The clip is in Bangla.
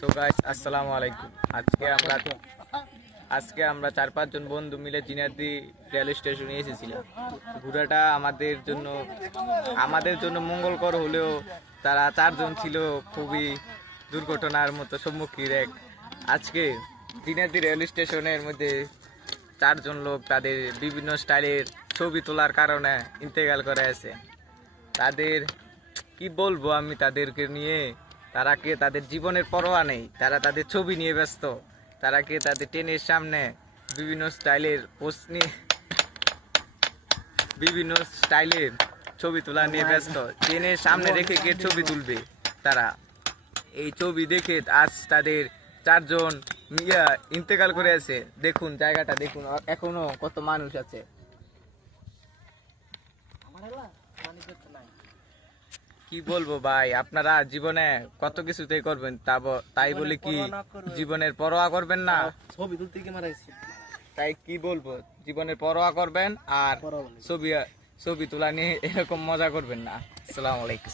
সো গাইস আসসালামু আলাইকুম। আজকে আমরা 4-5 জন বন্ধু মিলে জিনাদি রেল স্টেশনে এসেছিলাম। ঘোরাটা আমাদের জন্য মঙ্গলকর হলেও তারা 4 জন ছিল খুবই দুর্ঘটনার মতো সম্মুখীন। আজকে জিনাদি রেল স্টেশনের মধ্যে 4 জন লোক তাদের বিভিন্ন স্টাইলের ছবি তোলার কারণে ইন্তেকাল করে আছে। তাদের কি বলবো আমি তাদেরকে নিয়ে, তাদের জীবনের পরোয়া নেই, তারা তাদের ছবি নিয়ে ব্যস্ত। তাদের ট্রেনের সামনে বিভিন্ন স্টাইলের ছবি তোলা নিয়ে ব্যস্ত। ট্রেনের সামনে রেখে গিয়ে ছবি তুলবে তারা। এই ছবি দেখে আজ তাদের 4 জন ইন্তেকাল করে আছে। দেখুন জায়গাটা দেখুন, এখনো কত মানুষ আছে। কি বলবো ভাই, আপনারা জীবনে কত কিছুতেই করবেন, তাই বলে কি জীবনের পরোয়া করবেন না? ছবি তুলতে কি মারা গেছে? তাই কি বলবো, জীবনের পরোয়া করবেন আর ছবি তোলা নিয়ে এরকম মজা করবেন না। আসসালামু আলাইকুম।